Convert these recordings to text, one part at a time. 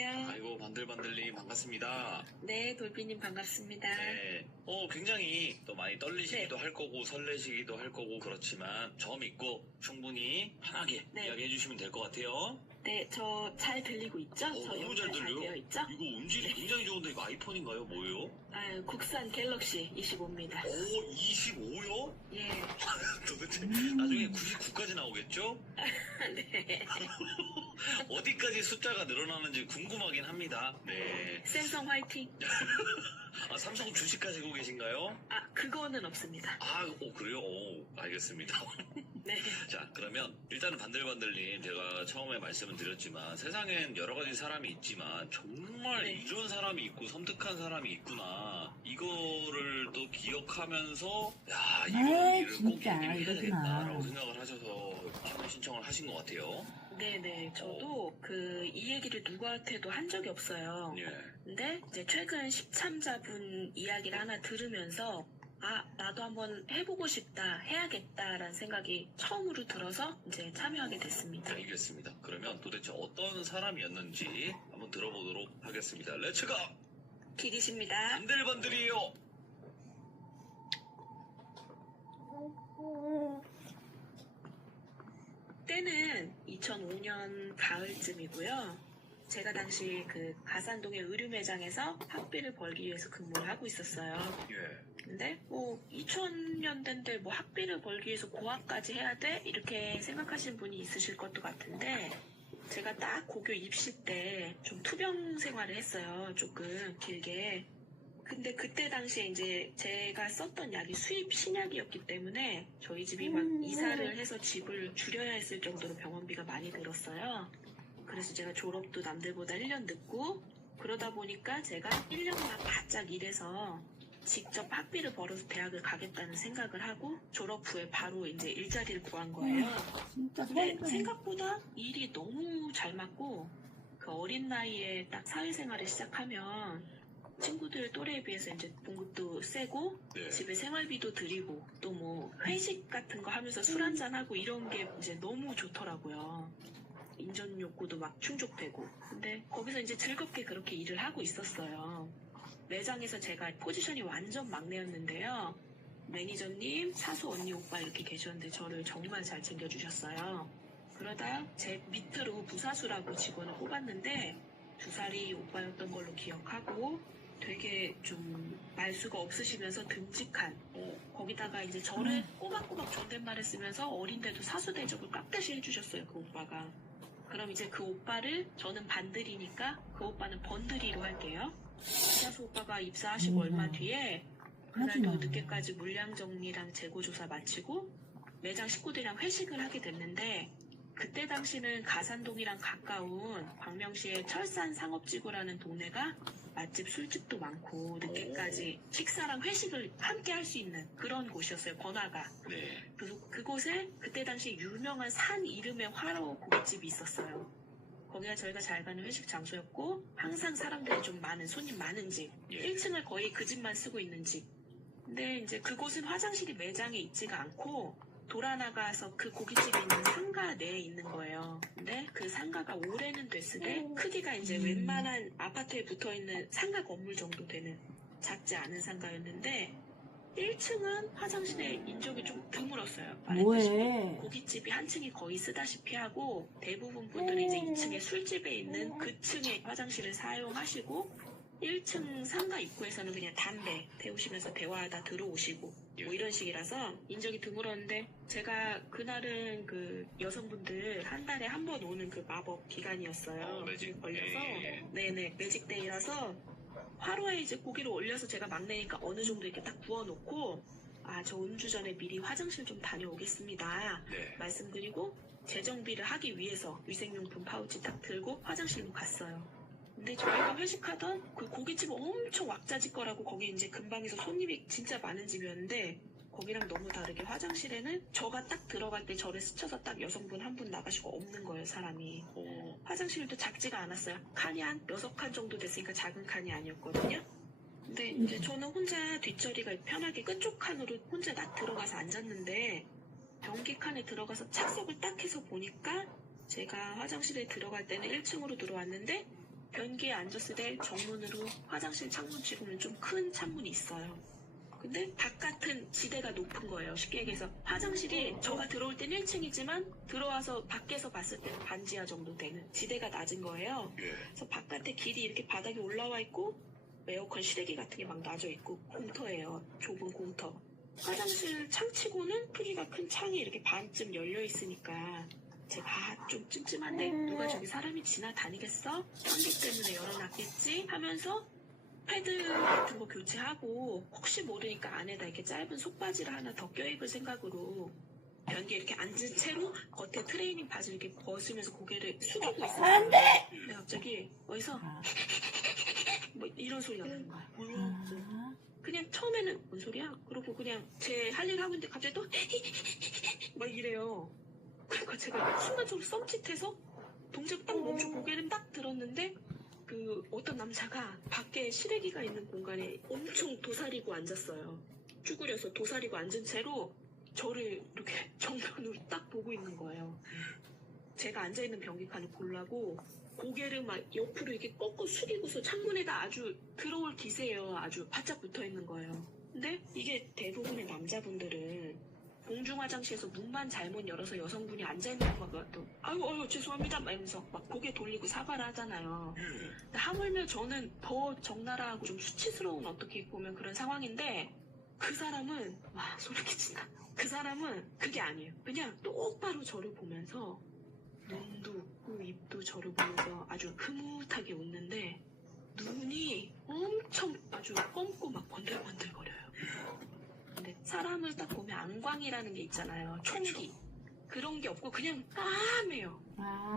아이고, 반들반들님 반갑습니다. 네, 돌비님 반갑습니다. 네. 굉장히 또 많이 떨리시기도 네. 할 거고, 설레시기도 할 거고, 그렇지만, 저 믿고 충분히 편하게 네. 이야기해 주시면 될 것 같아요. 네, 저 잘 들리고 있죠? 저 너무 잘 연결 잘 들려요. 되어 있죠? 이거 음질이 굉장히 좋은데, 이거 아이폰인가요? 뭐예요? 국산 갤럭시 25입니다. 25요? 예. 도대체 나중에 99까지 나오겠죠? 네. 어디까지 숫자가 늘어나는지 궁금하긴 합니다. 네. 샘성 화이팅. 삼성 주식 가지고 계신가요? 그거는 없습니다. 그래요? 알겠습니다. 네. 자, 그러면 일단은 반들반들님, 제가 처음에 말씀을 드렸지만 세상엔 여러 가지 사람이 있지만 정말 네. 이런 사람이 있고 섬뜩한 사람이 있구나, 이거를 또 기억하면서 이런 일을 꼭 진짜 얘기를 해야 이러지 되겠다라고 마. 생각을 하셔서 참여 신청을 하신 것 같아요. 네네. 저도 이 얘기를 누구한테도 한 적이 없어요. 예. 근데 이제 최근 10참자분 이야기를 하나 들으면서 나도 한번 해보고 싶다, 해야겠다라는 생각이 처음으로 들어서 이제 참여하게 됐습니다. 알겠습니다. 그러면 도대체 어떤 사람이었는지 한번 들어보도록 하겠습니다. 렛츠가! 기리십니다. 반들반들이에요. 때는 2005년 가을쯤이고요. 제가 당시 가산동의 의류 매장에서 학비를 벌기 위해서 근무를 하고 있었어요. 예. 근데 2000년대인데 학비를 벌기 위해서 고학까지 해야 돼? 이렇게 생각하시는 분이 있으실 것도 같은데, 제가 딱 고교 입시 때 좀 투병 생활을 했어요. 조금 길게. 근데 그때 당시에 이제 제가 썼던 약이 수입 신약이었기 때문에 저희 집이 막 이사를 해서 집을 줄여야 했을 정도로 병원비가 많이 들었어요. 그래서 제가 졸업도 남들보다 1년 늦고, 그러다 보니까 제가 1년만 바짝 일해서 직접 학비를 벌어서 대학을 가겠다는 생각을 하고 졸업 후에 바로 이제 일자리를 구한 거예요. 진짜 근데 설레. 생각보다 일이 너무 잘 맞고, 그 어린 나이에 딱 사회생활을 시작하면 친구들 또래에 비해서 이제 봉급도 세고, 네. 집에 생활비도 드리고, 또 회식 같은 거 하면서 술 한잔하고 이런 게 이제 너무 좋더라고요. 인전 욕구도 막 충족되고. 근데 거기서 이제 즐겁게 그렇게 일을 하고 있었어요. 매장에서 제가 포지션이 완전 막내였는데요. 매니저님, 사수 언니, 오빠 이렇게 계셨는데 저를 정말 잘 챙겨주셨어요. 그러다 제 밑으로 부사수라고 직원을 뽑았는데 2살이 오빠였던 걸로 기억하고, 되게 좀 말수가 없으시면서 듬직한, 거기다가 이제 저를 꼬박꼬박 존댓말을 쓰면서 어린데도 사수 대접을 깍듯이 해주셨어요, 그 오빠가. 그럼 이제 그 오빠를, 저는 반들이니까 그 오빠는 번들이로 할게요. 부사수 오빠가 입사하시고 얼마 뒤에 그날도 하지마. 늦게까지 물량 정리랑 재고 조사 마치고 매장 식구들이랑 회식을 하게 됐는데, 그때 당시는 가산동이랑 가까운 광명시의 철산 상업지구라는 동네가 맛집 술집도 많고 늦게까지 식사랑 회식을 함께 할 수 있는 그런 곳이었어요, 번화가. 네. 그래서 그곳에 그때 당시 유명한 산 이름의 화로 고깃집이 있었어요. 거기가 저희가 잘 가는 회식 장소였고, 항상 사람들이 좀 많은, 손님 많은 집, 예. 1층을 거의 그 집만 쓰고 있는 집. 근데 이제 그곳은 화장실이 매장에 있지가 않고 돌아 나가서 그 고깃집에 있는 상가 내에 있는 거예요. 근데 그 상가가 오래는 됐으되 크기가 이제 웬만한 아파트에 붙어있는 상가 건물 정도 되는 작지 않은 상가였는데, 1층은 화장실에 인적이 좀 드물었어요. 뭐해? 고깃집이 한 층이 거의 쓰다시피 하고, 대부분 분들이 이제 2층에 술집에 있는 그 층의 화장실을 사용하시고, 1층 상가 입구에서는 그냥 담배 태우시면서 대화하다 들어오시고 이런 식이라서 인적이 드물었는데, 제가 그날은 그 여성분들 한 달에 한 번 오는 그 마법 기간이었어요. 매직 걸려서 데이. 네네, 매직데이라서 화로에 이제 고기를 올려서, 제가 막내니까 어느 정도 이렇게 딱 구워놓고, 저 음주 전에 미리 화장실 좀 다녀오겠습니다 네. 말씀드리고 재정비를 하기 위해서 위생용품 파우치 딱 들고 화장실로 갔어요. 근데 저희가 회식하던 그 고깃집 엄청 왁자지 거라고, 거기 이제 근방에서 손님이 진짜 많은 집이었는데, 거기랑 너무 다르게 화장실에는 저가 딱 들어갈 때 저를 스쳐서 딱 여성분 한 분 나가시고 없는 거예요, 사람이. 화장실도 작지가 않았어요. 칸이 한 6칸 정도 됐으니까 작은 칸이 아니었거든요. 근데 이제 저는 혼자 뒷자리가 편하게 끝쪽 칸으로 혼자 들어가서 앉았는데, 변기 칸에 들어가서 착석을 딱 해서 보니까 제가 화장실에 들어갈 때는 1층으로 들어왔는데 변기에 앉았을 때 정문으로 화장실 창문 치고는 좀 큰 창문이 있어요. 근데 바깥은 지대가 높은 거예요. 쉽게 얘기해서 화장실이 저가 들어올 땐 1층이지만 들어와서 밖에서 봤을 때는 반지하 정도 되는 지대가 낮은 거예요. 예. 그래서 바깥에 길이 이렇게 바닥에 올라와 있고 에어컨 실외기 같은 게 막 놔져 있고 공터예요. 좁은 공터. 화장실 창치고는 크기가 큰 창이 이렇게 반쯤 열려 있으니까 제가 좀 찜찜한데 누가 저기 사람이 지나다니겠어? 환기 때문에 열어놨겠지? 하면서 패드 같은 거 교체하고 혹시 모르니까 안에다 이렇게 짧은 속바지를 하나 더 껴입을 생각으로 변기에 이렇게 앉은 채로 겉에 트레이닝 바지를 이렇게 벗으면서 고개를 숙이고 있어요. 근데 갑자기 어디서 뭐 이런 소리가 나는 거야. 그냥 처음에는 뭔 소리야? 그러고 그냥 제 할 일 하고 있는데 갑자기 또 막 이래요. 그러니까 제가 순간적으로 썸짓해서 동작 딱 멈추고 고개를 딱 들었는데 그 어떤 남자가 밖에 실외기가 있는 공간에 엄청 도사리고 앉았어요. 쭈그려서 도사리고 앉은 채로 저를 이렇게 정면으로 딱 보고 있는 거예요. 제가 앉아있는 변기칸을 보려고 고개를 막 옆으로 이렇게 꺾고 숙이고서 창문에다 아주 들어올 기세예요. 아주 바짝 붙어있는 거예요. 근데 이게 대부분의 남자분들은 공중 화장실에서 문만 잘못 열어서 여성분이 앉아있는 거 봐도 아유 죄송합니다 막 이러면서 막 고개 돌리고 사과를 하잖아요. 근데 하물며 저는 더 적나라하고 좀 수치스러운 어떻게 보면 그런 상황인데 그 사람은 와 소름 끼친다. 그 사람은 그게 아니에요. 그냥 똑바로 저를 보면서 눈도 웃고 입도 저를 보면서 아주 흐뭇하게 웃는데 눈이 엄청 아주 검고 막 번들번들거려요. 근데 사람을 딱 보면 안광이라는 게 있잖아요. 총기. 그런 게 없고 그냥 까매요.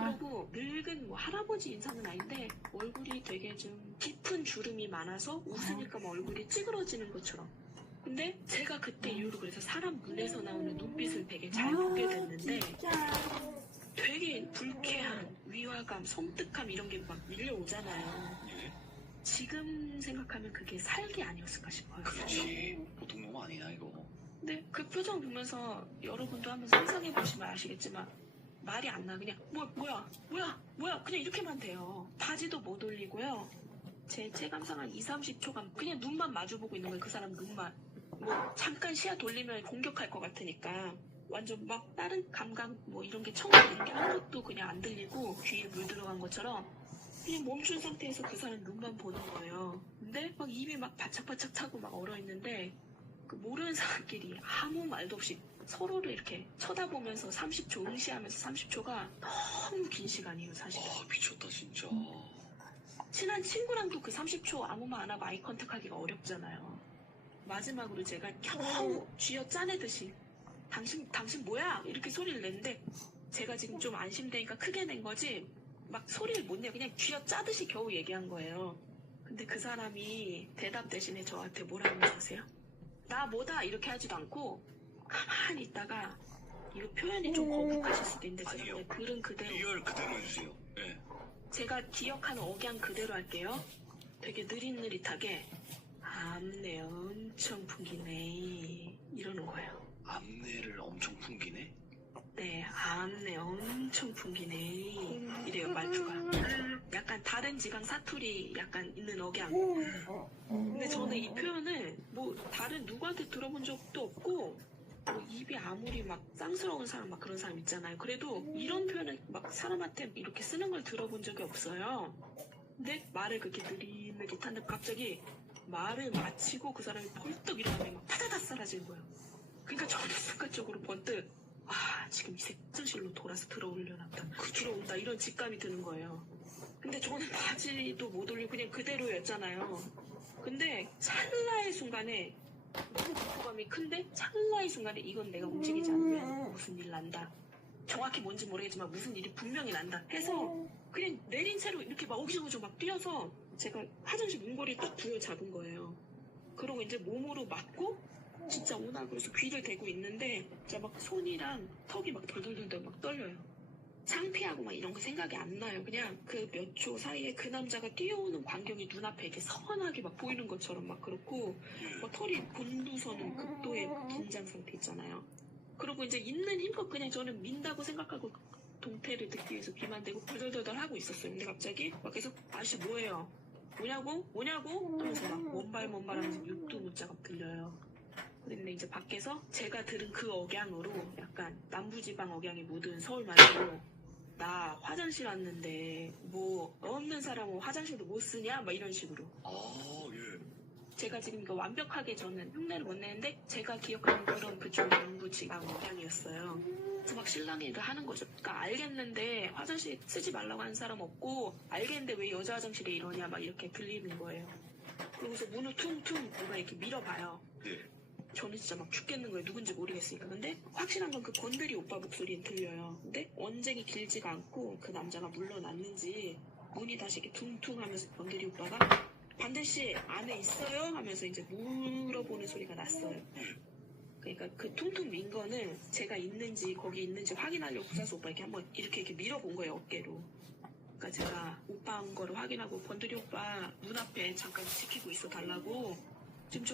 그리고 늙은 뭐 할아버지 인상은 아닌데 얼굴이 되게 좀 깊은 주름이 많아서 웃으니까 막 얼굴이 찌그러지는 것처럼. 근데 제가 그때 이후로 그래서 사람 눈에서 나오는 눈빛을 되게 잘 보게 됐는데 되게 불쾌한 위화감, 섬뜩함 이런 게 막 밀려오잖아요. 예. 지금 생각하면 그게 살기 아니었을까 싶어요. 그렇지. 보통 놈 아니야 이거. 근데 그 표정 보면서 여러분도 한번 상상해 보시면 아시겠지만 말이 안 나. 그냥 뭐야 그냥 이렇게만 돼요. 바지도 못 올리고요. 제 체감상 한 2, 30초간 그냥 눈만 마주보고 있는 거예요. 그 사람 눈만. 뭐 잠깐 시야 돌리면 공격할 것 같으니까 완전 막 다른 감각 뭐 이런 게 청각 이런 게 아무것도 그냥 안 들리고 귀에 물 들어간 것처럼 그냥 멈춘 상태에서 그 사람 눈만 보는 거예요. 근데 막 입이 막 바짝바짝 타고 막 얼어있는데 그 모르는 사람끼리 아무 말도 없이 서로를 이렇게 쳐다보면서 30초 응시하면서 30초가 너무 긴 시간이에요 사실. 와 미쳤다 진짜. 친한 친구랑도 그 30초 아무 말 안 하고 아이 컨택하기가 어렵잖아요. 마지막으로 제가 겨우 쥐어 짜내듯이 당신 뭐야? 이렇게 소리를 냈는데 제가 지금 좀 안심되니까 크게 낸 거지 막 소리를 못 내요. 그냥 쥐어 짜듯이 겨우 얘기한 거예요. 근데 그 사람이 대답 대신에 저한테 뭐라는 줄 아세요? 나 뭐다 이렇게 하지도 않고 가만히 있다가 이거 표현이 좀 거북하실 수도 있는데 제가 아니요. 그냥 글은 그대로 리얼 그대로 해주세요. 예. 제가 기억하는 억양 그대로 할게요. 되게 느릿느릿하게 암내 엄청 풍기네 이러는 거예요. 앞내를 엄청 풍기네. 네, 암내 엄청 풍기네 이래요 말투가. 약간 다른 지방 사투리 약간 있는 억양. 근데 저는 이 표현을 뭐 다른 누구한테 들어본 적도 없고 뭐 입이 아무리 막 쌍스러운 사람 막 그런 사람 있잖아요. 그래도 이런 표현을 막 사람한테 이렇게 쓰는 걸 들어본 적이 없어요. 근데 말을 그렇게 느릿느릿한데 갑자기 말을 마치고 그 사람이 벌떡 일어나면 막 파다닥 사라지는 거예요. 그러니까 저는 순간적으로 번뜩 지금 이 색장실로 돌아서 들어오려나 보다. 들어온다 이런 직감이 드는 거예요. 근데 저는 바지도 못 올리고 그냥 그대로였잖아요. 근데 찰나의 순간에 너무 공포감이 큰데 찰나의 순간에 이건 내가 움직이지 않으면 무슨 일 난다. 정확히 뭔지 모르겠지만 무슨 일이 분명히 난다 해서 그냥 내린 채로 이렇게 막 어기저기저 막 뛰어서 제가 화장실 문고리 딱 부여잡은 거예요. 그러고 이제 몸으로 맞고 진짜 오나 그래서 귀를 대고 있는데 진짜 막 손이랑 턱이 막 덜덜덜덜 막 떨려요. 창피하고 막 이런 거 생각이 안 나요. 그냥 그 몇 초 사이에 그 남자가 뛰어오는 광경이 눈앞에 이렇게 선하게 막 보이는 것처럼 막 그렇고 막 털이 곤두서는 극도의 긴장 상태 있잖아요. 그리고 이제 있는 힘껏 그냥 저는 민다고 생각하고 동태를 듣기 위해서 귀만 대고 덜덜덜 하고 있었어요. 근데 갑자기 막 계속 아저씨 뭐예요? 뭐냐고? 뭐냐고? 하면서 막 뭔발 하면서 육두 문자가 들려요. 근데 이제 밖에서 제가 들은 그 억양으로 약간 남부지방 억양이 묻은 서울 말로 나 화장실 왔는데 뭐 없는 사람은 화장실도 못 쓰냐? 막 이런 식으로. 예. 제가 지금 이거 완벽하게 저는 흉내를 못 내는데 제가 기억하는 그런 그쪽 남부지방 억양이었어요. 그래서 막 실랑이를 하는 거죠. 그러니까 알겠는데 화장실 쓰지 말라고 하는 사람 없고 알겠는데 왜 여자 화장실에 이러냐 막 이렇게 들리는 거예요. 그러고서 문을 퉁퉁 누가 이렇게 밀어봐요. 예. 저는 진짜 막 죽겠는 거예요. 누군지 모르겠으니까. 근데 확실한 건 그 건드리 오빠 목소리는 들려요. 근데 언쟁이 길지가 않고 그 남자가 물러났는지 문이 다시 이렇게 퉁퉁 하면서 건드리 오빠가 반대씨 안에 있어요? 하면서 이제 물어보는 소리가 났어요. 그러니까 그 퉁퉁 민 거는 제가 있는지 거기 있는지 확인하려고 구사수 오빠 이렇게 한번 이렇게 밀어본 거예요, 어깨로. 그러니까 제가 오빠 온 거를 확인하고 건드리 오빠 문 앞에 잠깐 지키고 있어 달라고